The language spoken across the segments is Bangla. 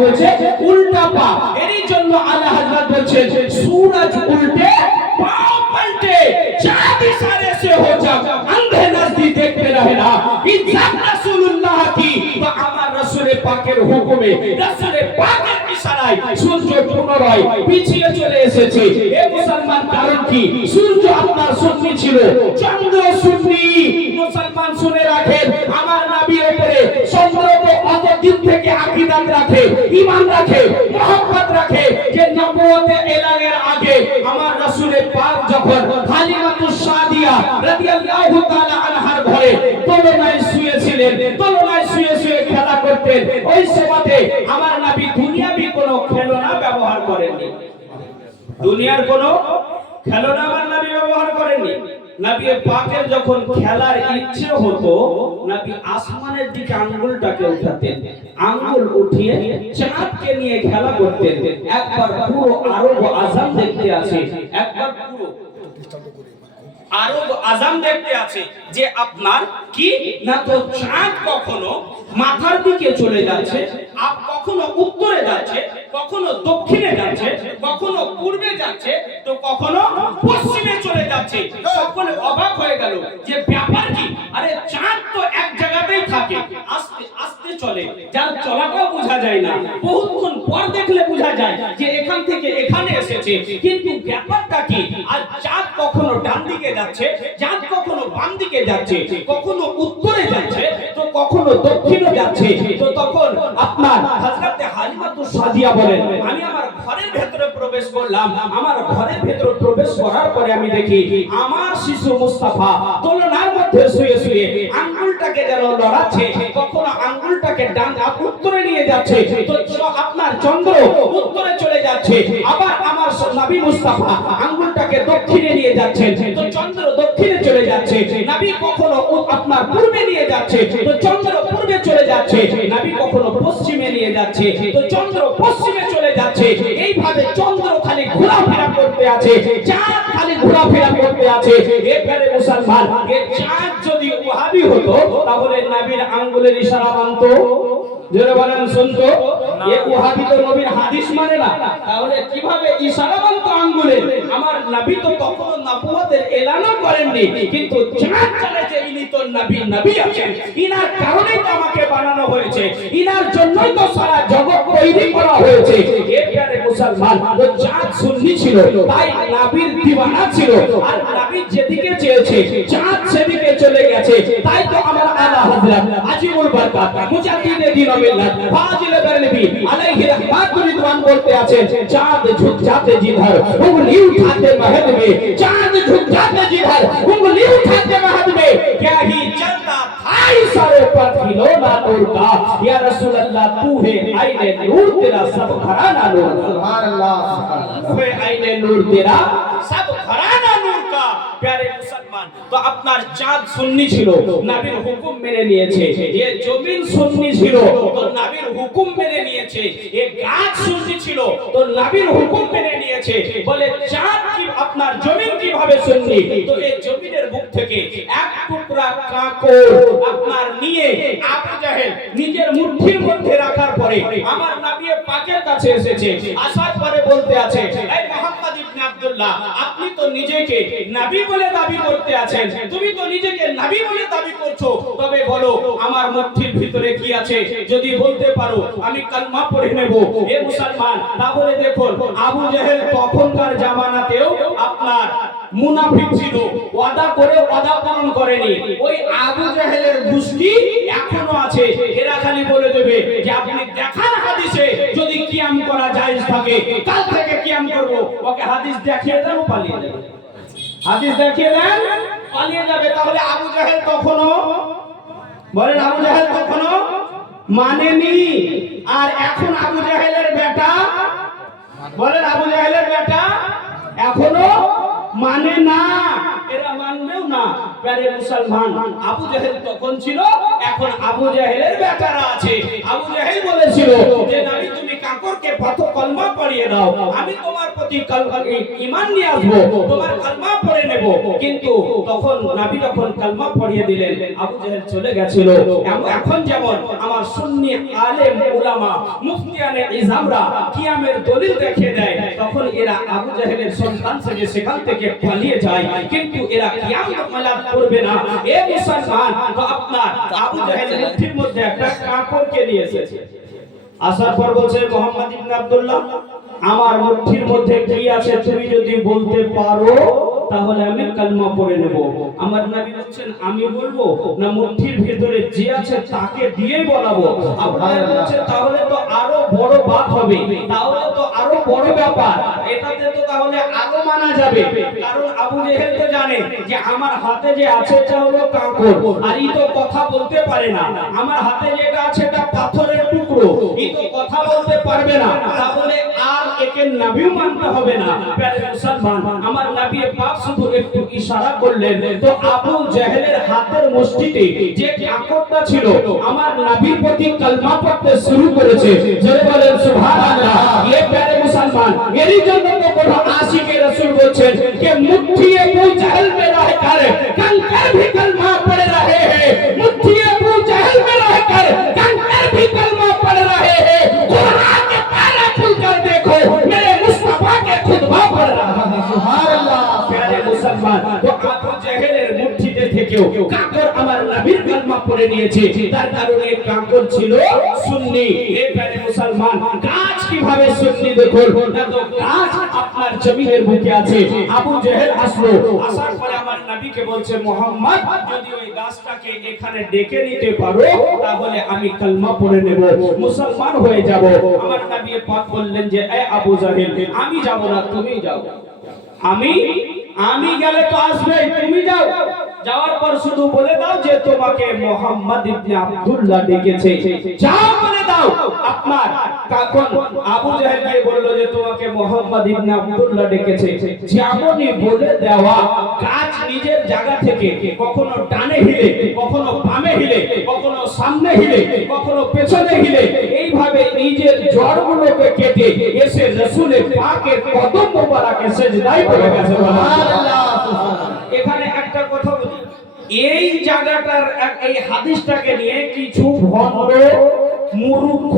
বলছে উল্টা পা। এরই জন্য আলা হযরত বলছেন সূরজ উল্টে পাও পাল্টে, চাঁদ ইশারে से हो जा अंधे नजदीक देखते रहे ना। इज्जत রাসূলুল্লাহ কি, তো আমার রাসূল পাকের হুকুমে, রাসূল পাকের ইশারায় সূর্য পুনরায় পিছিয়ে চলে এসেছে। এ মুসলমান, কারণ কি? সূর্য আপনার সুন্নি ছিল, চন্দ্র সুন্নি। মুসলমান শুনে রাখেন, আমার নবীর উপরে চন্দ্রকে অতদিন থেকে আকীদা রাখে, ঈমান রাখে, মুহাব্বত রাখে যে নবুয়তের এলানের আগে আমার রাসূল পাক যখন হালিমাতুস সাদিয়া রাদিয়াল্লাহু তাআলা আনহার ঘরে দোলনায় শুয়েছিলেন, দোলনায় শুয়ে শুয়ে খেলা করতেন, ওই সময়তে আমার নবী দুনিয়াবি কোনো খেলনা ব্যবহার করেননি। দুনিয়ার কোনো খেলনা আমার নবী ব্যবহার করেননি। নবী পাকের যখন খেলার ইচ্ছে হতো, নবী আসমানের দিকে আঙ্গুলটাকে উঠাতেন, আঙ্গুল উঠিয়ে চাঁদকে নিয়ে খেলা করতেন। একবার পুরো আরব আজম দেখতে আছে, একবার পুরো আরব আজম দেখতে আছে যে আপনার কি না, তো চাঁদ কখনো মাথার দিকে চলে যাচ্ছে, আর কখনো উত্তরে যাচ্ছে, কখনো দক্ষিণে যাচ্ছে, কখনো পূর্বে যাচ্ছে, তো কখনো পশ্চিমে চলে যাচ্ছে। সকলে অবাক হয়ে গেল যে ব্যাপার কি? আরে চাঁদ তো এক জায়গাতেই থাকে, আস্তে আস্তে চলে, যার চলাটাও বোঝা যায় না, বহুক্ষণ পর দেখলে বোঝা যায় যে এখান থেকে এখানে এসেছে, কিন্তু ব্যাপারটা কি? আর চাঁদ কখনো ডান দিকে যাচ্ছে, চাঁদ কখনো বাম দিকে যাচ্ছে, কখনো উত্তরে যাচ্ছে, তো কখনো দক্ষিণে যাচ্ছে। তো তখন আপনার হযরত হালিমাতুস সাদিয়া বলেন, আমি আমার ঘরের ভেতরে প্রবেশ করলাম, আমার ঘরের ভেতরে প্রবেশ করার পরে আমি দেখি আমার শিশু মুস্তাফা দোলনার মধ্যে শুয়ে শুয়ে আঙ্গুলটাকে যেন লড়াচ্ছে, কখনো আঙ্গুলটাকে ডান উত্তরে নিয়ে যাচ্ছে, তো আপনার চন্দ্র উত্তরে চলে যাচ্ছে, আবার আমার নবী মুস্তাফা আঙ্গুলটাকে দক্ষিণে নিয়ে যাচ্ছেন, তো চন্দ্র দক্ষিণে চলে যাচ্ছে। নবী কখনো আপনার পূর্বে নিয়ে যাচ্ছে, তো চন্দ্র পূর্বে চলে যাচ্ছে। নবী কখনো পশ্চিমে নিয়ে যাচ্ছে, তো চন্দ্র পশ্চিমে চলে যাচ্ছে। এইভাবে চন্দ্র খালি ঘোরাফেরা করতে আছে, চাঁদ খালি ঘোরাফেরা করতে আছে। এবারে মুসলমান, এই চাঁদ যদি ওয়াহাবি হতো তাহলে নবীর আঙ্গুলের ইশারা মানতো? যারা বলেন শুনতো? এই ওয়াহাবি তো নবীর হাদিস মানে না, তাহলে কিভাবে ইশারা মানতো আঙ্গুলে? আমার নবী তো তখন নবুয়তের এলানও করেননি, কিন্তু চাঁদ জানে যে ইনি তো নবী, নবী আছেন, ইনার কারণেই তো আমাকে বানানো হয়েছে, ইনার জন্যই তো সারা জগৎ তৈরি করা হয়েছে। এবারে মুসলমান, তো চাঁদ সুন্নি ছিল, তাই নবীর দিওয়ানা ছিল, আর নবী যেদিকে চেয়েছে চাঁদ সেদিকে চলে গেছে। তাই তো আমার আলা হযরত আজিমুল বরকত মুজাদ্দিদে দ্বীন মিল্লাত ফাজিলে বেরলভী আলাইহি রাহমাতুর রিদওয়ান বলতে আছেন, চাঁদ ঝুক जाते जिधर उंगली उठाते महद में, चांद झुक जाते जिधर उंगली उठाते महद में, क्या ही चलता था इशारे पर खिलौना नूर का, या रसूल अल्लाह तू है आईने नूर तेरा सब घराना नूर, सुभान अल्लाह, तू है आईने नूर तेरा सब घराना नूर का। प्यारे मुसलमान, तो আপনার চাঁদ সুন্নি ছিল, নবীর হুকুম মেনে নিয়েছে। এই জমিন সুন্নি ছিল, তো নবীর হুকুম মেনে নিয়েছে। এই গাছ সুন্নি ছিল, তো নবীর হুকুম মেনে নিয়েছে। বলে চাঁদ কি আপনার জমিন কিভাবে সুন্নি? তো এই জমিনের মুখ থেকে এক টুকরা কাকড় আপনার নিয়ে আবু জাহেল নিজের মুঠির মধ্যে রাখার পরে আমার নবী পাকের কাছে এসেছে, আসার পরে বলতে আছে, এই মুহাম্মদ ইবনে আব্দুল্লাহ, আপনি তো নিজেকে নবী বলে দাবি করতে আছেন, তুমি তো নিজেকে নবী বলে দাবি করছো, তবে বলো আমার মুঠির ভিতরে কি আছে? যদি বলতে পারো আমি কালমা পড়ে নেব। এ মুসলমান, তাহলে দেখুন আবু জাহেল তখনকার জামানাতেও আপনার মুনাফিক ছিল, ওয়াদা করে ওয়াদা পূরণ করেনি। ওই আবু জাহেলের গোষ্ঠী এখনো আছে, এরা খালি বলে দেবে যে আপনি দেখান হাদিসে যদি কিয়াম করা জায়েজ থাকে, কাল থেকে কিয়াম করব। ওকে হাদিস দেখিয়ে দেন, পালিয়ে যাবে, হাদিস দেখিয়ে দেন, পালিয়ে যাবে। তাহলে আবু জাহেল তখনো বলেন, আবু জাহেল তখনো মানেনি। আর এখন আবু জাহেলের বেটা বলেন, আবু জাহেলের বেটা এখনো মানে না, এরা মানবেও না। প্যারে মুসলমান, আবু জাহেল তখন ছিল, এখন আবু জাহেলের বেটারা আছে। আবু জাহেল বলেছিল যে নবী তুমি কাকরকে পাথো কলমা পড়িয়ে দাও, আমি তোমার প্রতি ঈমান নিয়ে আসবো, তোমার কলমা পড়ে নেব। কিন্তু তখন নবী যখন কলমা পড়িয়ে দিলেন, আবু জেহেল চলে গেছিল। এখন যেমন আমার সুন্নি আলেম উলামা মুফতিয়ানে ইজামরা কিয়ামের দলিল দেখিয়ে দেয়, তখন এরা আবু জেহেলের সন্তান থেকে সেখান থেকে পালিয়ে যায়, কিন্তু এরা কিয়াম মালাত করবে না। এ মুসলমান, তো আপনার আবু জেহেলের মুঠির মধ্যে একটা কাপড়কে নিয়ে এসেছে, আসার পর বলছে মুহাম্মদ ইবনে আব্দুল্লাহ, আমার মুঠির মধ্যে কি আছে তুমি যদি বলতে পারো তাহলে আমি কালমা পড়ে নেব। আমার নবী বলেন আমি বলবো না মুঠির ভিতরে যে আছে তাকে দিয়ে বলাবো? আপনারা বলছেন তাহলে তো আরো বড় বাত হবে, তাহলে তো আরো বড় ব্যাপার, এটাতে তো তাহলে আরো মানা যাবে। কারণ আবু জেহেল তো জানে যে আমার হাতে যে আছে এটা হলো কাঁকর, আর ই তো কথা বলতে পারে না। আমার হাতে যেটা আছে এটা পাথরের টুকরো, ই তো কথা বলতে পারবে না, তাহলে আর একে নবীও মানতে হবে না। প্রিয় মুসলমান, আমার নবী পাক শুধু একটু ইশারা করলেন, তো আবু জেহেলের হাতের মুষ্টিতে যে কাঁকরটা ছিল আমার নবীর প্রতি কালমা পড়তে শুরু করেছে। জোরে বলেন সুবহানাল্লাহ। ये प्यारे मुसलमान, এরই জন্য তো কোন আশিকে রাসূল বলছেন कि मुट्ठी अबू जहल में रहकर कंकर भी कलमा पढ़ रहे हैं, मुट्ठी अबू जहल में रहकर कंकर भी कलमा पढ़ रहे हैं। कुरान के पारा खुल कर देखो, मेरे मुस्तफा के खुतबा पढ़ रहा है। सुभान अल्लाह। प्यारे मुसलमान, तो আবু জেহেলের মুঠিতে থেকেও কাকর আমার নবীর কালমা পড়ে নিয়েছে, তার কারণে কাকর ছিল সুন্নি। এ প্যারে মুসলমান, গাছ কিভাবে সুন্নি দেখুন, না তো গাছ আপনার জমিনের বুকে আছে। আবু জেহেল আসলো, আসার পরে আমার নবীকে বলছে মুহাম্মদ যদি ওই গাছটাকে এখানে ডেকে নিতে পারো তাহলে আমি কালমা পড়ে নেব, মুসলমান হয়ে যাব। আমার নবী পাক বললেন যে এ আবু জেহেল, আমি যাব না, তুমি যাও। আমি গেলে তো আসবে, তুমি যাও। যাওয়ার পর শুধু বলে দাও যে তোমাকে মুহাম্মদ ইবনে আব্দুল্লাহ ডেকেছে, যাও বলে দাও। আপনার কাকন আবু জেহেল গিয়ে বলল যে তোমাকে মুহাম্মদ ইবনে আব্দুল্লাহ ডেকেছে। যেমনই বলে দেওয়া, গাছ নিজের জায়গা থেকে কখনো ডানে হিলে, কখনো বামে হিলে, কখনো সামনে হিলে, কখনো পেছনে হিলে, এইভাবে নিজের জড়গুলোকে কেটে এসে রাসূলের পাকের কদম মোবারকে সিজদায় পড়ে গেছে। সুবহানাল্লাহ। এখানে একটা কথা বলি, এই জায়গাটার এই হাদিসটাকে নিয়ে কিছু ভণ্ড, মূর্খ,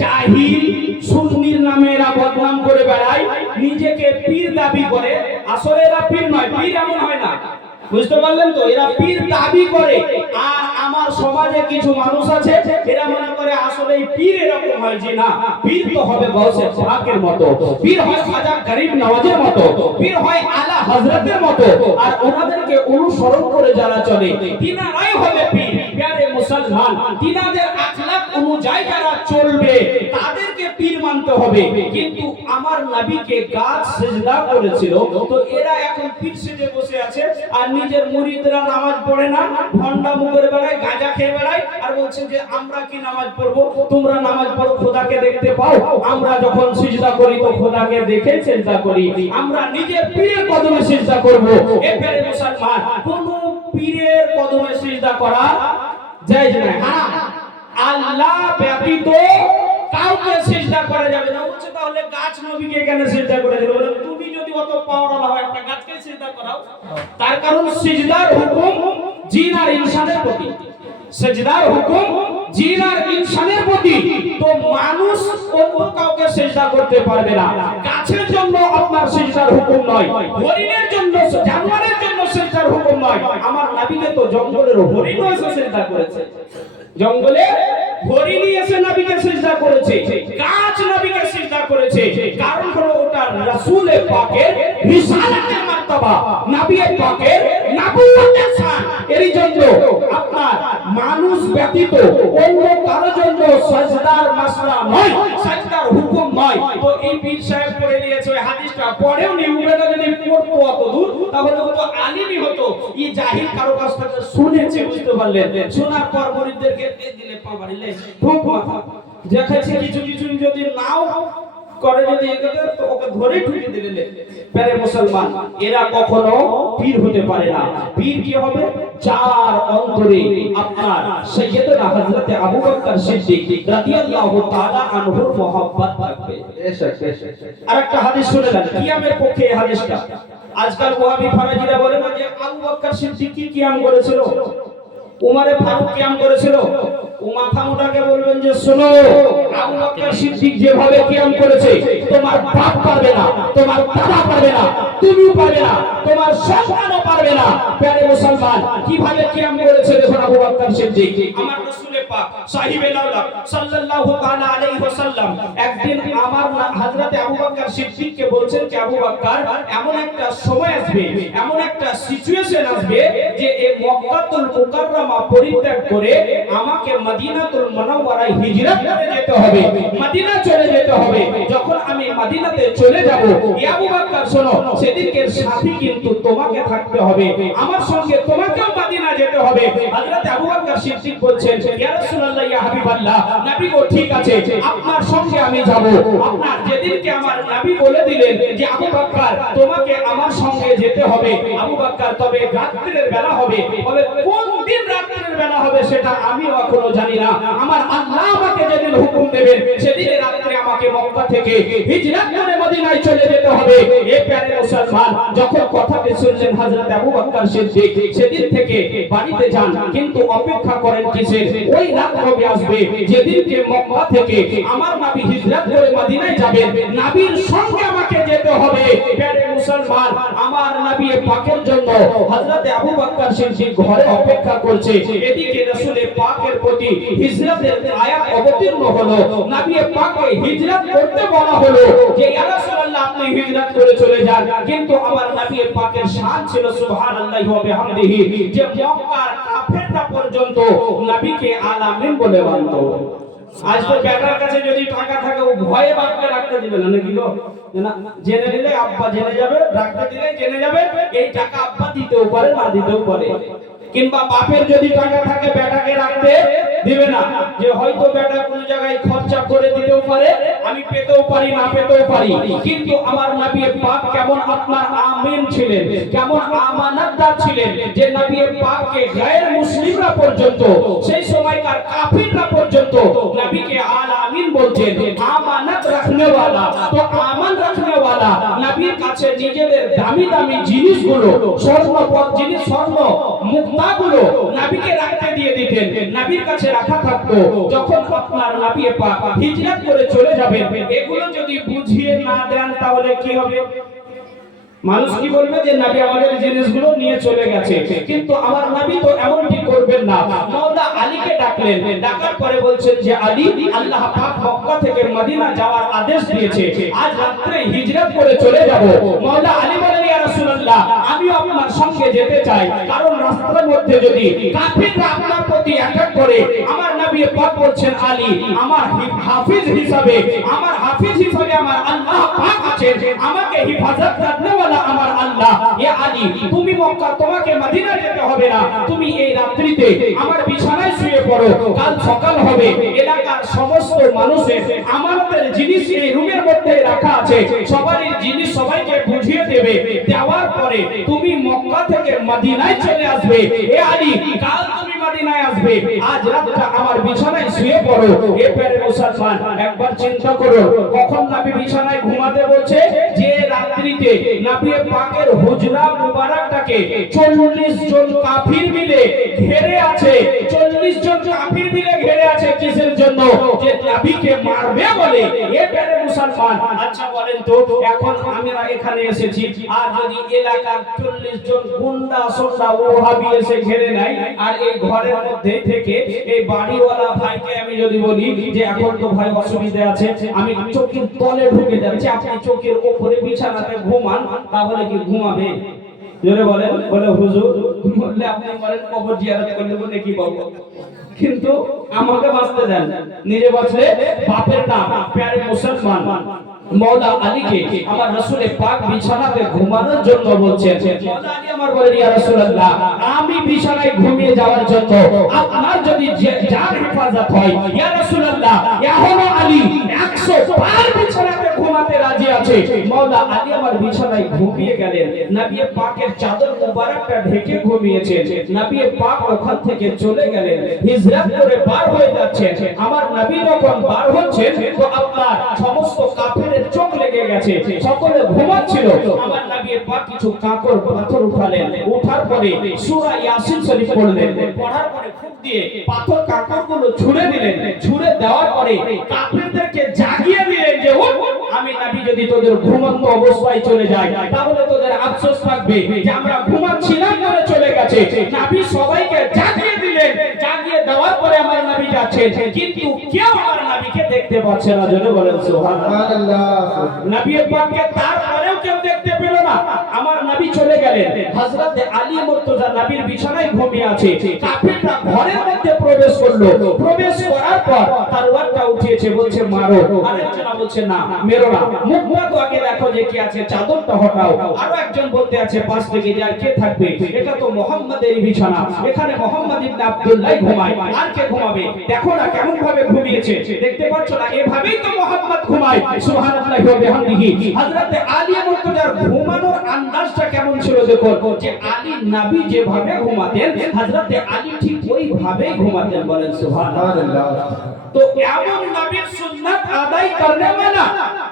জাহিল, সুন্নির নামে এরা বদনাম করে বেড়ায়, নিজেকে পীর দাবি করে। আসলে এরা পীর নয়, পীর এমন হয় না, বুঝতে পারলেন তো? এরা পীর দাবি করে। আর আমার সমাজে কিছু মানুষ আছে এরা মনে করে আসলে পীর এরকম হয়, যে না, পীর তো হবে গাউসে পাকের মতো, পীর হয় খাজা গরিব নওয়াজের মতো, পীর হয় আলা হযরতের মতো, আর ওনাদেরকে অনুসরণ করে যারা চলে তিনারাই হবে পীর। প্রিয় মুসলমান, তিনাদের আখলাক অনুযায়ী যারা চলবে তাদেরকে পীর মানতে হবে। কিন্তু আমার নবীকে গাছ সিজদা করেছিল, তো এরা এখন পীর সেজে বসে আছে, আর নিজের মুরিদরা নামাজ পড়ে না, ভণ্ডামু করে বেড়ায়, গাঁজা খেয়ে বেড়ায়, আর বলছে যে আমরা কি নামাজ পড়বো, তোমরা নামাজ পড়ো, খোদাকে দেখতে পাও, আমরা যখন সিজদা করি তো খোদাকে দেখে সিজদা করি, আমরা নিজের পীরের কদমে সিজদা করব। এ প্রিয় মুসলমান, কোন পীরের কদমে সিজদা করা জায়েজ নয়, হারাম। আল্লাহ ব্যতীত কাউকে সিজদা করা যাবে না। বলছে তাহলে গাছ নবীকে কেন সিজদা করে দিল? বলে তুমি যদি অত পাওয়ারওয়ালা হয় একটা গাছকে সিজদা করাও। তার কারণ সিজদার হুকুম জিন আর ইনসানের প্রতি, সিজদার হুকুম জিন আর ইনসানের প্রতি। তো মানুষ অন্য কাউকে সিজদা করতে পারবে না। গাছের জন্য আপনার সিজদার হুকুম নয়, হরিণের জন্য, জানোয়ারের জন্য সিজদার হুকুম নয়। আমার নবীকে তো জঙ্গলের হরিণও এসে সিজদা করেছে, জঙ্গলে হরিণী এসে নবীকে সিজদা করেছে, গাছ নবীকে সিজদা করেছে। কারণ হলো ওটা রাসূলের পাকের রিসালাতের মার্তবা, নবীর পাকের নবুয়তের শান। এরই জন্য আপনার মানুষ ব্যতীত অন্য কারো জন্য সিজদার মাসলা নয়, সিজদার হুকুম নয়। তো এই পীর সাহেব পড়ে দিয়েছে ওই হাদিসটা, পড়েও নি, উমেদা যদি পড়তো অত দূর তাহলে তো আলিমই হতো। এই জাহিল কারো কাছ থেকে শুনেছে, বুঝতে পারলেন? শোনার পর মুরিদদেরকে দিলে পা বাড়িলে খুব দেখাচ্ছে কিছু কিছু যদি নাও করে যদি এটাতে তো ওকে ধরে ঠুকে দিলে প্যারে মুসলমান এরা কখনো পীর হতে পারে না। পীর কি হবে? যার অন্তরে আপনার সাইয়েদনা হযরত আবু বকর সিদ্দিক রাদিয়াল্লাহু তাআলা আনহুর মহব্বত থাকবে। আরেকটা হাদিস শুনে নেন কিয়ামের পক্ষে এই হাদিসটা। আজকাল ওয়াহাবি ফারাজিরা বলে না যে আবু বকর সিদ্দিক কি কিয়াম করেছিল, উমারে ফারুক কিয়াম করেছিল। ও মাথা মোটাকে বলবেন যে শোনো, আবু বকর সিদ্দিক যেভাবে কিয়াম করেছে তোমার বাপ পারবে না, তোমার দাদা পারবে না, তুমিও পারবে না, তোমার সন্তানও পারবে না। প্যারে মুসলমান কিভাবে কিয়াম করেছে দেখুন আবু বকর সিদ্দিক। আমার রাসূলে পাক সাহিবে লাউলা সাল্লাল্লাহু তাআলা আলাইহি ওয়াসাল্লাম একদিন আমার হযরত আবু বকর সিদ্দিককে বলছেন যে আবু বকর এমন একটা সময় আসবে, এমন একটা সিচুয়েশন আসবে যে এই মক্কাতুল মুকাররমা পরিত্যাগ করে আমাকে মদিনাতুল মুনাওয়ারায় হিজরত করে যেতে হবে, মদিনা চলে যেতে হবে। যখন আমি মদিনাতে চলে যাব ইয়া আবু বকর শোনো, সেদিকের সাথী কিন্তু তোমাকে থাকতে হবে, আমার সঙ্গে তোমাকেও মদিনা যেতে হবে। হযরত আবু বকর সিদ্দিক বলছেন ইয়া রাসূলুল্লাহ ইয়া হাবিবাল্লাহ, নবী গো ঠিক আছে আপনার সঙ্গে আমি যাব। আপনার যেদিনকে আমার নবী বলে দিলেন যে আবু বকর তোমাকে আমার সঙ্গে যেতে হবে, আবু বকর তবে রাত্রির বেলা হবে, তবে কোন দিন রাত্রির বেলা হবে সেটা আমিও এখনো জানি না। আমার আল্লাহ আমাকে যেদিন হুকুম দেবেন সেদিন রাত্রে আমাকে মক্কা থেকে হিজরত করে মদিনায় চলে যেতে হবে। এই প্যারে মুসলমান যখন কথাটি শুনলেন হযরত আবু বকর সিদ্দিক সেদিন থেকে বাড়িতে যান, কিন্তু অপেক্ষা করেন কিসের? ওই রাত কবে আসবে যেদিনকে মক্কা থেকে আমার নবী হিজরত করে মদিনায় যাবেন, নবীর সঙ্গে আমাকে যেতে হবে। প্যারে মুসলমান আমার নবী পাকের জন্য হযরত আবু বকর সিদ্দিক ঘরে অপেক্ষা করছে। এদিকে রাসূল পাকের প্রতি হিজরতের আয়াত অবতীর্ণ হলো, নবী পাককে হিজরত করতে বলা হলো যে ইয়া রাসূলুল্লাহ আপনি হিজরত করে চলে যান। কিন্তু আমার নবী পাকের শান ছিল সুবহানাল্লাহি ওয়া বিহামদিহি যে মক্কার কাফেররা পর্যন্ত নবীকে আলামিন বলে মানত। আজ তো বেটার কাছে যদি টাকা থাকে ও ভয়ে বাপকে রাখতে দিবে না, নাকি গো? না, জেনে নিলে আব্বা জেনে যাবে, রাখতে দিলে জেনে যাবে, এই টাকা আব্বা দিতেও পারে না দিতেও পারে। কিংবা বাপের যদি টাকা থাকে বেটাকে রাখতে দিবে না, যে হয়তো বেটা কোন জায়গায় খরচা করে দিতেও পারে, আমি পেতেও পারি না পেতেও পারি। কিন্তু আমার নবী পাক কেমন আপনার আমিন ছিলেন, কেমন আমানতদার ছিলেন যে নবী পাককে গায়ের মুসলিমরা পর্যন্ত সেই সময়কার কাফিররা পর্যন্ত নবীকে আল আমিন বলছেন, আমানত রাখনে ওয়ালা। তো আমান রাখনে ওয়ালা নবীর কাছে নিজেদের দামি দামি জিনিসগুলো, স্বর্ণপদ জিনিস, স্বর্ণ মুক্তাগুলো নবীকে রাখতে দিয়ে দিতেন, নবীর কাছে রাখা থাকতো। যখন আপনার নবী পাক হিজরত করে চলে যাবেন, এগুলো যদি বুঝিয়ে না দেন তাহলে কি হবে? মানুষ কি বলবে যে নবী আমাদের জিনিসগুলো নিয়ে চলে গেছে। কিন্তু আমার নবী তো এমনটি করবেন না। মাওলা আলীকে ডাকলেন, ডাকার পরে বলছেন যে আলী, আল্লাহ পাক মক্কা থেকে মদিনা যাওয়ার আদেশ দিয়েছে, আজ রাতে হিজরত করে চলে যাব। মাওলা আলী বলেন ইয়া রাসূলুল্লাহ আমিও আপনার সঙ্গে যেতে চাই, কারণ রাস্তার মধ্যে যদি কাফিররা আপনার প্রতি অ্যাটাক করে, আমার নবী পাক বলছেন আলী আমার হাফেজ হিসাবে, আমার হাফেজ হিসাবে আমার আল্লাহ পাক আছেন, আমাকে হিফাজত করতে আমার আল্লাহ। ইয়া আলী তুমি মক্কা, তোমাকে মদিনা যেতে হবে না, তুমি এই রাত্রিতে আমার বিছানায় শুয়ে পড়ো, কাল সকাল হবে এলাকার সমস্ত মানুষের আমানতের জিনিস এই রুমের মধ্যে রাখা আছে, সবারই জিনিস সবাইকে বুঝিয়ে দেবে, দেওয়ার পরে তুমি মক্কা থেকে মদিনায় চলে আসবে। এ আলী কাল তুমি মদিনায় আসবে, আজ রাতটা আমার বিছানায় শুয়ে পড়ো। এ প্যারে মুসলমান একবার চিন্তা করো, কখন নবী বিছানায় ঘুমাতে বলছে? যে রাত্রিতে নবী পাকের হুজরা মুবারকটাকে 40 জন কাফির মিলে ঘিরে আছে। 40 জন কাফির মিলে ঘিরে আছে কিসের জন্য? যে নবীকে মারবে বলে। এ প্যারে মুসলমান আচ্ছা বলেন তো, এখন আমরা এখানে এসেছি আর যদি এলাকার 40 জন গুন্ডা সোডা ওহাবি এসে ঘিরে নেয়, আর এই ঘরের মধ্যে থেকে এই বাড়িওয়ালা ভাইকে আমি যদি বলি যে এখন তো ভাই অসুবিধা আছে, আমি চোখের তলে ঢুকে যাচ্ছি, আপনি চোখের উপরে বিছানাতে ঘুমান, তাহলে কি ঘুমাবে? জোরে বলেন। বলে হুজুর বললে আপনি বলেন কবর জিয়ারত করলে বলে কি বলবো, কিন্তু আমাকে বাঁচতে দেন, নিজে বাঁচলে বাপের নাম। প্যারে মুসলমান মওলা আলীকে আমার রাসূল পাক বিছানাতে ঘুমানোর জন্য বলছেন। মওলা আলী আমার বলেন ইয়া রাসূলুল্লাহ আমি বিছানায় ঘুমিয়ে যাওয়ার জন্য আপনার যদি জান হেফাজত হয়, ইয়া রাসূলুল্লাহ এখনো আলী 100 বার বিছানাতে ঘুমাতে আছে মাওলা আলী আমার বিছানায় ঘুমিয়ে গেলেন নবী পাকের চাদর মুবারকটা ঢেকে ঘুমিয়েছেন নবী পাক ওখান থেকে চলে গেলেন হিজরত করে পার হয়ে যাচ্ছেন আমার নবী যখন পার হচ্ছেন তো আপনার সমস্ত কাফেরের চোখ লেগে গেছে সকলে ঘুমাচ্ছিল আমার নবী পাক কিছু কাঁকড় পাথর উঠালেন উঠার পরে সূরা ইয়াসিন শরীফ পড়লেন পড়ার পরে ফুঁক দিয়ে পাথর কাঁকড়গুলো ছুঁড়ে দিলেন ছুঁড়ে দেওয়ার পরে কাফেরদেরকে জাগিয়ে দিলেন যে আমি নবী যদি তোদের ঘুমন্ত অবস্থায় চলে যাই তাহলে তোদের আফসোস থাকবে যে আমরা ঘুমাচ্ছিলাম বলে চলে গেছে নবী সবাইকে জাগিয়ে দিলেন জাগিয়ে দেওয়ার পরে আমার নবী যাচ্ছেন কিন্তু কেউ আমার নবীকে দেখতে পাচ্ছে না জোরে বলেন সুবহানাল্লাহ নবী পাককে তারপরেও কেউ দেখতে পেল না আমার নবী চলে গেলেন হযরত আলী মুর্তজা নবীর বিছানায় ঘুমিয়ে আছে কাফেররা ঘরের মধ্যে প্রবেশ করলো প্রবেশ করার পর তরবারটা উঠিয়েছে বলছে মারো আরেকজন বলছে না মেরো না মুখটা তো আগে দেখো যে কি আছে চাদরটা হটাও আরো একজন বলতে আছে পাশ থেকে যে আর কে থাকবে এটা তো মুহাম্মাদের বিছানা এখানে মুহাম্মদ ইবনে আব্দুল্লাহ ঘুমায় আর কে ঘুমাবে দেখো না কেমন ভাবে ঘুমিয়েছে দেখতে পাচ্ছ না এভাবেই তো মুহাম্মদ ঘুমায় সুবহানাল্লাহি ওয়া বিহামদিহি হযরত আলী মুর্তজার ঘুমানোর আন্দাজটা কেমন ছিল দেখো যে আলী নবী যেভাবে ঘুমাতেন হযরত আলী ঠিক ওইভাবেই ঘুমাতেন বলেন সুবহানাল্লাহ তো এমন নবীর সুন্নাত আদায় করনে वाला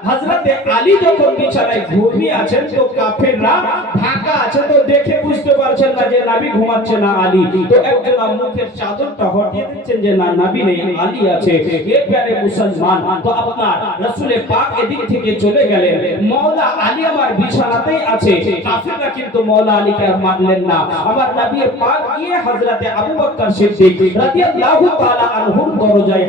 হযরত আলী যখন বিছানায় ঘুমিয়ে আছেন তো কাফেররা ঢাকা আছে তো দেখে বুঝতে পারছেন না যে নবী ঘুমাচ্ছে না আলী তো একজন মুখের চাদরটা হটিয়ে দিচ্ছেন যে না নবী নেই আলী আছে এ প্যারে মুসলমান তো আপনার রাসূল পাক এদিক থেকে চলে গেলেন মাওলা আলী আমার বিছানাতেই আছে কাফেররা কিন্তু মাওলা আলীকে আর মানলেন না আমার নবী পাক গিয়ে হযরত আবু বকর সিদ্দিক রাদিয়াল্লাহু তাআলা আনহুর দরজায়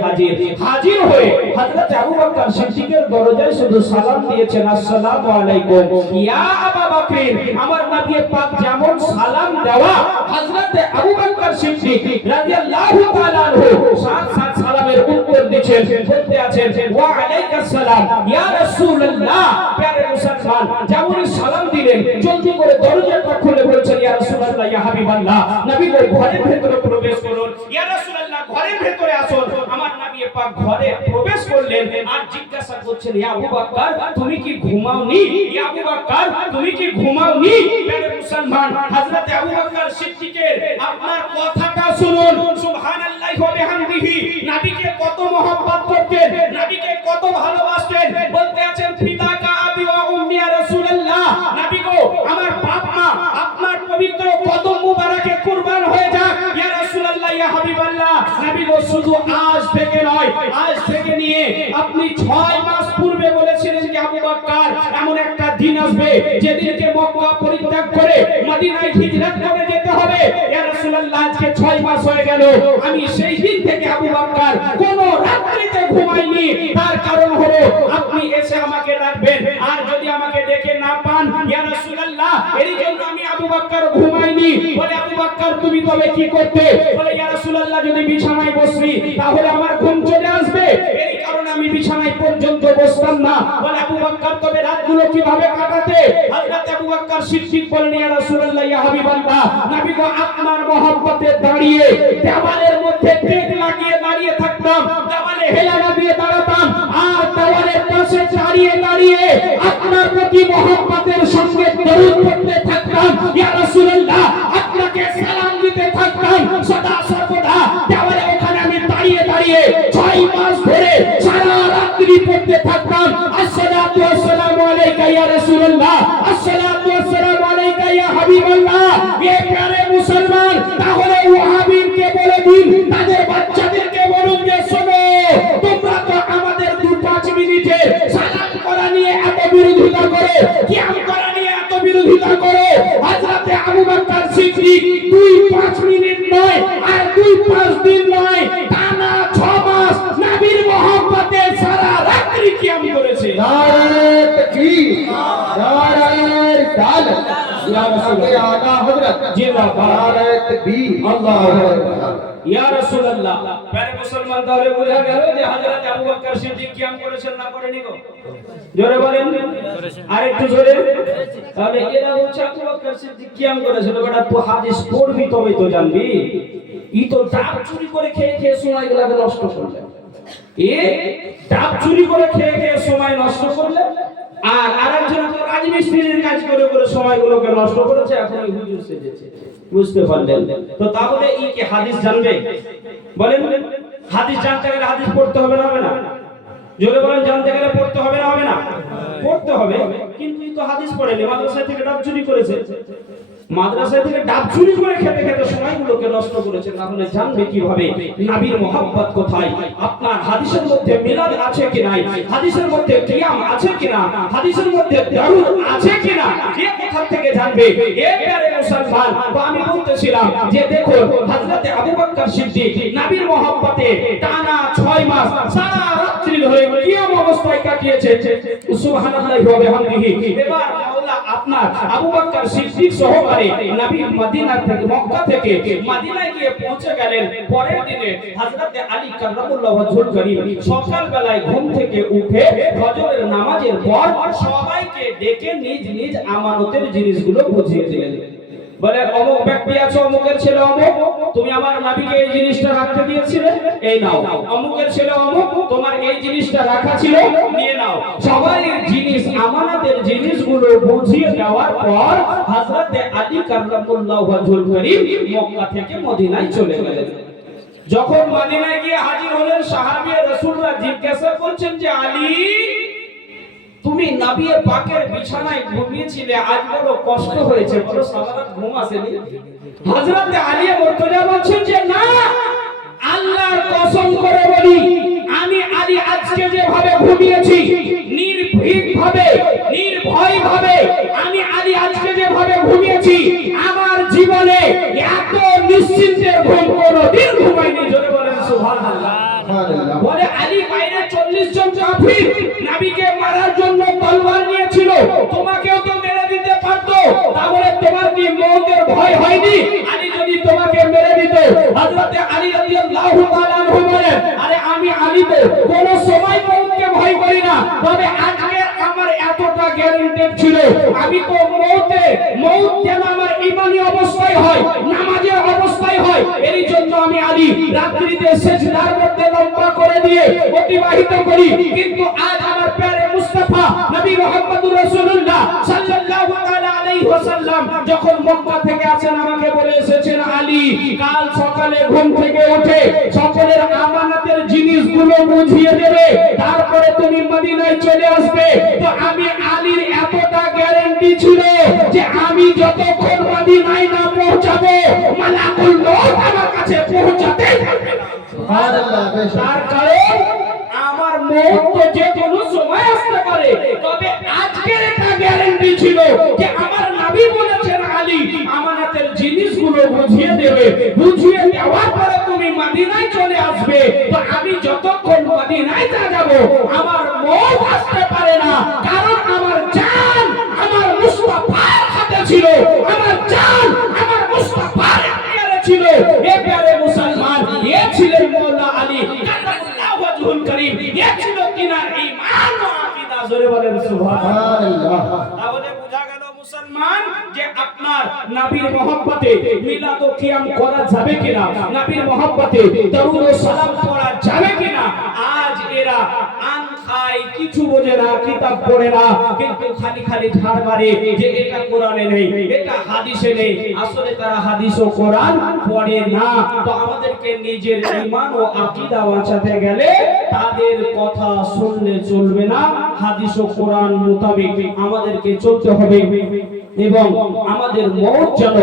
হাজির হয়ে হযরত আবু বকর সিদ্দিকের দরজায় শুধু সালাম দিয়েছেন আসসালামু আলাইকুম ইয়া আবু বকর আমার নবী পাক যেমন সালাম দেওয়া হযরত আবু বকর সিদ্দিক রাদিয়াল্লাহু তাআলা আনহু সাত সাত সালামের উত্তর দিয়েছেন বলতে আছেন ওয়া আলাইকুম সালাম ইয়া রাসূলুল্লাহ প্যারে মুসলমান যেমন সালাম দিলেন জলদি করে দরজাটা খুলে বলছেন ইয়া রাসূলুল্লাহ ইয়া হাবিবাল্লাহ নবী ঘরের ভিতরে প্রবেশ করুন ইয়া রাসূলুল্লাহ ঘরের ভিতরে আসুন আমার নবী পাক ঘরে প্রবেশ করলেন আর জিজ্ঞাসা করছেন ইয়া আবু বকর তুমি কি ঘুমাওনি ইয়া আবু বকর তুমি কি ঘুমাওনি প্রিয় মুসলমান হযরত আবু বকর সিদ্দিকের আপনার কথাটা শুনুন সুবহানাল্লাহি ওয়া বিহামদিহি নবীকে কত মহব্বত করতেন নবীকে কত ভালোবাসতেন বলতে আছেন ফিদাকা আবি ওয়া উম্মি ইয়া রাসূলুল্লাহ নবী গো আমার বাপ মা আপনার পবিত্র কদম মুবারকে কুরবান হয়ে যাক ইয়া রাসূলুল্লাহ ইয়া হাবিবাল্লাহ নবী গো শুধু আজ থেকে নয় আজ থেকে নিয়ে আপনি 6 মাস পূর্বে বলেছিলেন যে আবু বকর এমন একটা দিন আসবে যেদিনকে মক্কা পরিত্যাগ করে মদিনায় হিজরত করে যেতে হবে ইয়া রাসূলুল্লাহ আজকে 6 মাস হয়ে গেল আমি সেই দিন থেকে আবু বকর কোন রাত্রিতে ঘুমাইনি তার কারণ হলো আপনি এসে আমাকে ডাকবেন আর যদি আমাকে ডেকে না পান ইয়া রাসূলুল্লাহ এর জন্য আমি আবু বকর ঘুমাইনি বলে আবু বকর তুমি তবে কি করতে বলে ইয়া রাসূলুল্লাহ যদি বিছানায় বসি তাহলে আমার ঘুম চলে আসবে এই কারণে আমি বিছানায় পর্যন্ত বসতাম না বলে আবু বকর তবে রাতগুলো কিভাবে কাটাতে হযরত আবু বকর সিদ্দিক বলেন ইয়া রাসূলুল্লাহ ইয়া হাবিবাল্লাহ নবী গো আপনার মহব্বতে দাঁড়িয়ে দেওয়ালের মধ্যে পেট লাগিয়ে দাঁড়িয়ে থাকতাম দেওয়ালে হেলানা দিয়ে দাঁড়াতাম আর দেওয়ালের পাশে দাঁড়িয়ে দাঁড়িয়ে আপনার প্রতি মহব্বতের সঙ্গে দরুদ পড়তে থাকতাম ইয়া রাসূলুল্লাহ আপনাকে সালাম দিতে থাকতাম সদা সর্বদা দেওয়ালে ওখানে আমি দাঁড়িয়ে দাঁড়িয়ে 6 মাস ধরে সারা রাত্রি পড়তে থাকতাম আসসালাতু ওয়াসসালামু আলাইকা ইয়া রাসূলুল্লাহ আসসালাতু ওয়াসসালামু আলাইকা ইয়া হাবিবাল্লাহ এ প্যারে মুসলমান তাহলে ওয়াহাবীকে বলে দিন তাদের বাচ্চাদেরকে বলুন যে শোনো তোমরা তো আমাদের 2-5 মিনিটে সালাম করা নিয়ে এত বিরোধিতা করো কিয়াম করা নিয়ে এত বিরোধিতা করো হযরত আবু বকর সিদ্দিক 2-5 মিনিট নয় আর 2-5 দিন নয় টানা 6 মাস নবীর মহব্বতে সারা রাত্রি কিয়াম করেছে নারে তাকবীর নারে রিসালাত ইয়া রাসূলুল্লাহ আলা হযরত জিন্দাবাদ নারে তাকবীর আল্লাহু আকবার ইয়া রাসূলুল্লাহ প্যারে মুসলমান তাহলে বোঝা গেল যে হযরত আবু বকর সিদ্দিক কিয়াম করেছেন না করেনি গো জোরে বলেন আর একটু জোরে তাহলে এরা হচ্ছে আবু বকর সিদ্দিক কিয়াম করেছিল বেটা তুই হাদিস পড়বি তবেই তো জানবি ই তো ডাব চুরি করে খেয়ে খেয়ে সময়গুলোকে নষ্ট করবে এ ডাব চুরি করে খেয়ে খেয়ে সময় নষ্ট করলে, আর আরেকজন তো রাজমিস্ত্রির কাজ করে করে সময়গুলোকে নষ্ট করেছে, এখন এই হুজুর সেজেছে। বুঝতে পারলেন? তো তাহলে এই কি হাদিস জানবে? বলেন, হাদিস জানতে গেলে হাদিস পড়তে হবে না, হবে না? জোরে বলেন, জানতে গেলে পড়তে হবে না, হবে না? পড়তে হবে। কিন্তু এই তো হাদিস পড়েনি, মাদ্রাসা থেকে ডাব চুরি করেছে, মাদ্রাসা থেকে ডাব চুরি করে খেতে খেতে সময়গুলোকে নষ্ট করেছে। তাহলে জানবে কিভাবে নবীর মহব্বত কোথায়? আপনার হাদিসের মধ্যে মিলাদ আছে কি নাই, হাদিসের মধ্যে কিয়াম আছে কিনা, হাদিসের মধ্যে দরুদ আছে কিনা, এ কোথা থেকে জানবে? এ প্যারে মুসলমান, তো আমি বলতেছিলাম যে দেখো হযরতে আবু বকর সিদ্দিক নবীর মহব্বতে টানা 6 মাস সারা রাত্রি ধরে কিয়াম অবস্থায় কাটিয়েছে। সুবহানাল্লাহি ওয়া বিহামদিহি। এবার মাওলা আপনার আবু বকর সিদ্দিক সহকারে নবী মদিনা থেকে, মক্কা থেকে মদিনায় গিয়ে পৌঁছে গেলেন। পরের দিনে হযরতে আলী কাররামুল্লাহু ওয়াজহুল করিম সকাল বেলায় ঘুম থেকে উঠে ফজরের নামাজের পর সবাইকে ডেকে নিজ নিজ আমানতের জিনিসগুলো বুঝিয়ে দিলেন। বলে, অমুক ব্যক্তি আছে, অমুকের ছেলে অমুক, তুমি আমার নবীকে এই জিনিসটা রাখতে দিয়েছিলে, এই নাও। অমুকের ছেলে অমুক, তোমার এই জিনিসটা রাখা ছিল, নিয়ে নাও। সবাই জিনিস, আমানতের জিনিসগুলো বুঝিয়ে দেওয়ার পর হযরতে আলী কাররামুল্লাহু ওয়াজহুল করিম মক্কা থেকে মদিনায় চলে গেলেন। যখন মদিনায় গিয়ে হাজির হলেন, সাহাবী রাসূলরা জিজ্ঞাসা করছেন যে আলী, তুমি নবী পাকের বিছানায় ঘুমিয়েছিলে, আজ বড় কষ্ট হয়েছে, বড় সারা রাত ঘুম আসেনি? হযরতে আলী মুর্তজা বলছেন যে না, আল্লাহর কসম করে বলি, আমি আলী আজকে যেভাবে ঘুমিয়েছি নির্ভীক ভাবে, নির্ভয় ভাবে, আমি আলী আজকে যেভাবে ঘুমিয়েছি আমার জীবনে এত নিশ্চিন্তের ঘুম কোনোদিন ঘুমাইনি। জোরে বলেন সুবহানাল্লাহ। বলে, আলী বাইরে 40 জন কাফির নবীকে মারার জন্য তলোয়ার নিয়েছিল, তোমাকেও তো মেরে দিতে পারতো, তাহলে তোমার কি মওতের ভয় হয়নি? আলী যদি তোমাকে মেরে দিত, হযরতে আলী রাদিয়াল্লাহু তাআলা আনহু বলেন, আরে আমি আলী তো কোন সময় মওতকে ভয় করি না, তবে আজকে আমার এতটা গ্যারান্টেড ছিল, আমি তো মওত যেন আমার ঈমানি অবস্থায় হয়, নামাজের অবস্থায় হয়, এই জন্য আমি আলী রাত্রিতে সিজদার মধ্যে লম্বা করে দিয়ে অতিবাহিত করি। কিন্তু আজ আমার প্যারে মুস্তাফা নবী মুহাম্মদুর রাসূলুল্লাহ সাল্লাল্লাহু তাআলা আলাইহি ওয়াসাল্লাম যখন মক্কা থেকে আসেন, আমাকে বলে এসেছেন, আলী কাল সকালে ঘুম থেকে উঠে সকলের আমানতের জিনিসগুলো বুঝিয়ে দেবে, তারপরে তুমি মদিনায় চলে আসবে। তো আমি আলীর এতটা গ্যারান্টি ছিল যে আমি যতক্ষণ মদিনায় না পৌঁছাবো মালাকুল মউত আমার কাছে পৌঁছাতেই থাকবে না। তার কারণ আমার মওত তো যে কোনো সময় আসতে পারে, তবে আজকের এটা গ্যারান্টি ছিল যে আমার নবী বলেছেন আলী আমানতের জিনিসগুলো বুঝিয়ে দেবে, বুঝিয়ে দেওয়ার পরে তুমি মদিনায় চলে আসবে। তো আমি যতক্ষণ মদিনায় না যাব আমার মওত আসতে পারে না, কারণ আমার জান আমার মুস্তাফার হাতে ছিল, আমার জান আমার মুস্তাফার হাতে ছিল। এ প্যারে মুসলমান, এ ছিলেন মওলা আলী কাররামুল্লাহু ওয়াজহুল করিম, এ ছিল কিনার ঈমান ও আকীদা। জোরে বলেন সুবহানাল্লাহ। তাহলে বোঝা গেল মুসলমান যে আপনার নবীর মহব্বতে মিলাদ ও কিয়াম করা যাবে কিনা, নবীর মহব্বতে দরুদ ও সালাম পড়া যাবে কিনা। আজ এরা আন খায়, কিছু বোঝে না, কিতাব পড়ে না, কিন্তু খালি খালি ঝাড় মারে যে এটা কোরআনে নেই, এটা হাদিসে নেই। আসলে তারা হাদিস ও কোরআন পড়ে না। তো আমাদেরকে নিজের ঈমান ও আকীদা বাঁচাতে গেলে তাদের কথা শুনলে চলবে না, হাদিস ও কোরআন মোতাবেক আমাদেরকে চলতে হবে এবং আমাদের মওত যেন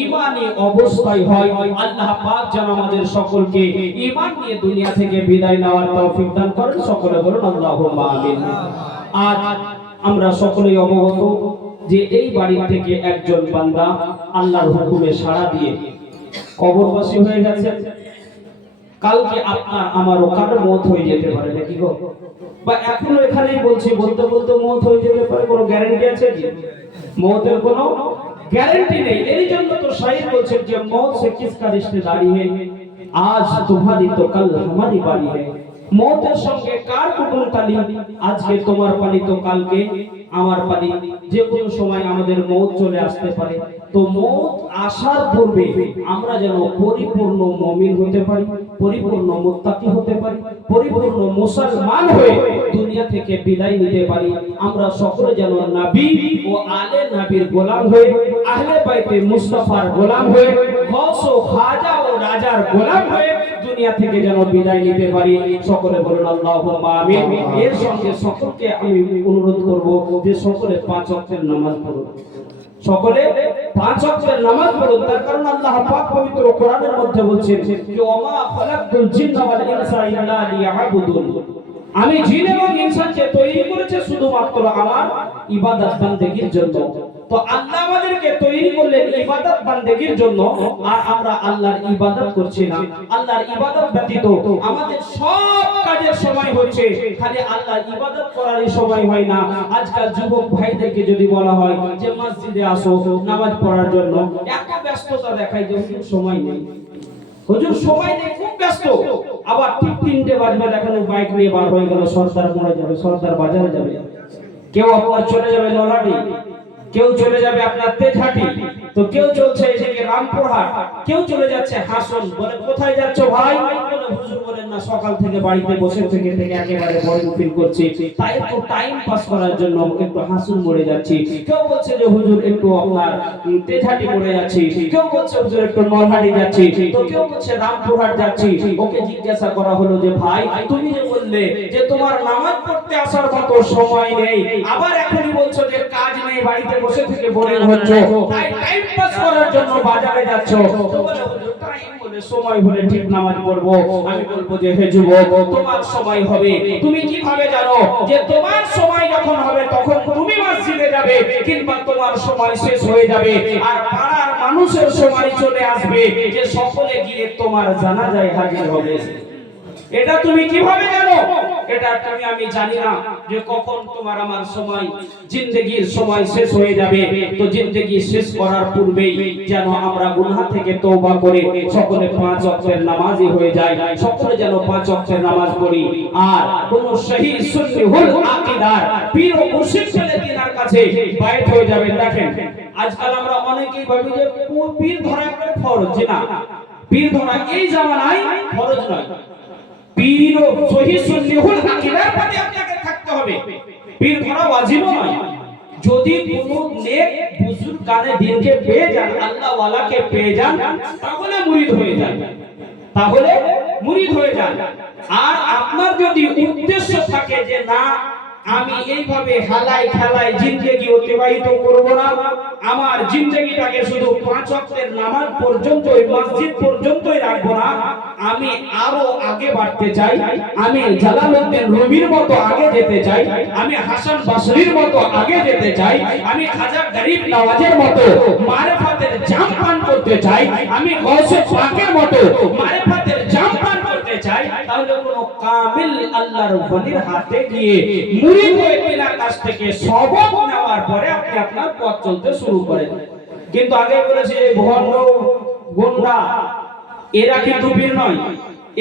ঈমানি অবস্থায় হয়। আল্লাহ পাক যেন আমাদের সকলকে ঈমান নিয়ে দুনিয়া থেকে বিদায় নেওয়ার তৌফিক দান করেন। সকলে বলুন আল্লাহুম্মা আমিন। আজ আমরা সকলেই অবগত যে এই বাড়ি থেকে একজন বান্দা আল্লাহর হুকুমে সাড়া দিয়ে কবরবাসী হয়ে গেছে। কালকে আপনার আমারও কারো মওত হয়ে যেতে পারে, নাকি গো? বা এখনো এখানেই বলছি, বলতে বলতে মওত হয়ে যেতে পারে, কোনো গ্যারান্টি আছে কি? मौतेर कोनो गारंटी नहीं। এই জন্য তো শায়র বলছেন যে मौत से किसका रिश्तेदारी है, आज तुम्हारी तो कल हमारी बारी है, মওতের সঙ্গে কার কুটুমতালি? আজকে তোমার পালি তো কালকে আমার পালি, যে কোনো সময় আমাদের মওত চলে আসতে পারে। তো মওত আসার পূর্বে আমরা যেন পরিপূর্ণ মুমিন হতে পারি, পরিপূর্ণ মুত্তাকি হতে পারি, পরিপূর্ণ মুসলমান হয়ে দুনিয়া থেকে বিদায় নিতে পারি। আমরা সকলে যেন নবী ও আলে নবীর গোলাম হয়ে, আহলে বাইতে মুস্তাফার গোলাম হয়ে, গৌস ও খাজা ও রাজার গোলাম হয়ে দুনিয়া থেকে যেন বিদায় নিতে পারি। সকলে বলুন আল্লাহুম্মা আমিন। এর সঙ্গে সকলকে আমি অনুরোধ করব যে সকলে 5 ওয়াক্তের নামাজ পড়ুন, সকলে 5 ওয়াক্তের নামাজ পড়ুন। তার কারণ আল্লাহ পাক পবিত্র কোরআনের মধ্যে বলছেন যে ওমা খালাকতুল জিন্না ওয়াল ইনসা ইল্লা লিয়াবুদুন, আমি জিন এবং ইনসানকে তৈরি করেছি শুধুমাত্র আমার ইবাদত বান্দেগীর জন্য। তো আল্লাহ আমাদেরকে তৈরি করলেন ইবাদত বান্দেগীর জন্য, আর আমরা আল্লাহর ইবাদত করছি না। আল্লাহর ইবাদত ব্যতীত আমাদের সব কাজের সময় হচ্ছে, খালি আল্লাহর ইবাদত করারই সময় হয় না। আজকাল যুবক ভাইদেরকে যদি বলা হয় যে মসজিদে আসো নামাজ পড়ার জন্য, এত ব্যস্ততা দেখায় যে সময় নেই। হুজুর সময় নেই, খুব ব্যস্ত। আবার ঠিক 3টে বাজবে দেখেন বাইক নিয়ে বার হয়ে গেল, সরদার মোড়ে যাবে, সরদার বাজারে যাবে, কেউ আপনার চলে যাবে নলাটি, কেউ চলে যাবে আপনার তেজহাটি, তো কেউ চলছে এদিকে রামপুরহাট, কেউ চলে যাচ্ছে হাসন। বলে কোথায় যাচ্ছ ভাই? বলে হুজুর বলেন না, সকাল থেকে বাড়িতে বসে থেকে একেবারে বোরিং ফিল করছি, তাই একটু টাইম পাস করার জন্য একটু হাসন মোড়ে যাচ্ছি। কেউ বলছে যে হুজুর একটু আপনার তেজহাটি মোড়ে যাচ্ছি, কেউ বলছে হুজুর একটু নলহাটি যাচ্ছি, তো কেউ বলছে রামপুরহাট যাচ্ছি। ওকে জিজ্ঞাসা করা হলো যে ভাই তুমি যে বললে যে তোমার নামাজ পড়তে আসার মতো সময় নেই, আবার এখনই বলছো যে কাজ নেই, বাড়িতে বসে থেকে বোরিং হচ্ছে, তাই টাইম পাস করার জন্য বাজারে যাচ্ছ। তো বলে হুজুর টাইম হলে সময় হলে ঠিক নামাজ পড়বো। আমি বলবো যে হে যুবক, তোমার সময় হবে, তুমি কিভাবে জানো যে তোমার সময় যখন হবে তখন তুমি মসজিদে যাবে, কিংবা তোমার সময় শেষ হয়ে যাবে আর পাড়ার মানুষের সময় চলে আসবে যে সকলে গিয়ে তোমার জানাজায় হাজির হবে? এটা তুমি কিভাবে জানো? এটা তুমি আমি জানি না যে কখন তোমার আমার সময়, জিন্দেগীর সময় শেষ হয়ে যাবে। তো জিন্দেগি শেষ করার পূর্বেই যেন আমরা গুনাহ থেকে তওবা করে সকলে 5 ওয়াক্তের নামাজি হয়ে যায়, সকলে যেন 5 ওয়াক্তের নামাজ পড়ি। আর কোন শহীদ সুন্নিহুল আকীদার পীর ও মুর্শিদ ছেলে দিনার কাছে বাইত হয়ে যাবে। দেখেন আজকাল আমরা অনেকেই ভাবি যে পীর ধরা একটা ফরজ, না, পীর ধরা এই জামানায় ফরজ নয়। পীর ও শহীদ সুন্নিহুল আকীদার প্রতি আপনাকে থাকতে হবে, পীর ধরা ওয়াজিব নয়। যদি কোনো নেক বুজুর্গ গানে দিনকে পেয়ে যান, আল্লাহ ওয়ালাকে পেয়ে যান, তাহলে মুরিদ হয়ে যান, তাহলে মুরিদ হয়ে যান। আর আপনার যদি উদ্দেশ্য থাকে যে না আমি এইভাবে হালাই খেলায় জিন্দেগি অতিবাহিত করব না, আমার জিন্দেগিটাকে শুধু 5 ওয়াক্তের নামাজ পর্যন্তই, মসজিদ পর্যন্তই রাখবো না, আমি আরো আগে বাড়তে চাই, আমি জালালউদ্দিন রুমির মতো আগে যেতে চাই, আমি হাসান বসরির মতো আগে যেতে চাই, আমি খাজা গরিব নওয়াজের মতো মারিফাতের জাম পান করতে চাই, আমি গৌসে পাকের মতো মারিফাতের জাম পান করতে চাই, তাহলে কোন কামিল আল্লাহর ওলির হাতে গিয়ে মুরিদ হয়ে তিনার কাছ থেকে সবক নেওয়ার পরে আপনি আপনার পথ চলতে শুরু করেন। কিন্তু আগে বলেছি এই ভণ্ড গুন্ডা এরা কিন্তু পীর নয়,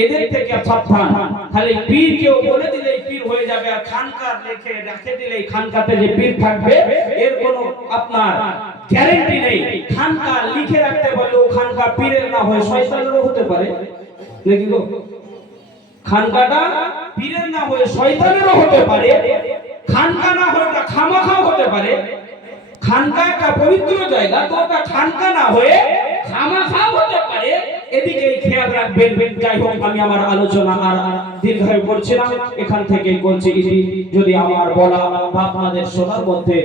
এদের থেকে সাবধান। খালি পীর কেউ বলে দিলেই পীর হয়ে যাবে, আর খানকার লিখে রেখে দিলেই খানকাতে যে পীর থাকবে এর কোনো আপনার গ্যারান্টি নেই। খানকা লিখে রাখতে বলে ও খানকা পীরের না হয় শয়তানেরও হতে পারে, নাকি গো? খানকাটা পীরের না হয়ে শয়তানেরও হতে পারে, খানকা না হয়ে ওটা খামাখাও হতে পারে। খানকা একটা পবিত্র জায়গা, তো ওটা খানকা না হয়ে খামাখাও হতে পারে, এদিকে খেয়াল রাখবেন। যাই হোক, আমি আমার আলোচনা আর দীর্ঘায়ু করছিলাম, এখান থেকেই বলছি যদি আমার বলা বা আপনাদের শোনার মধ্যে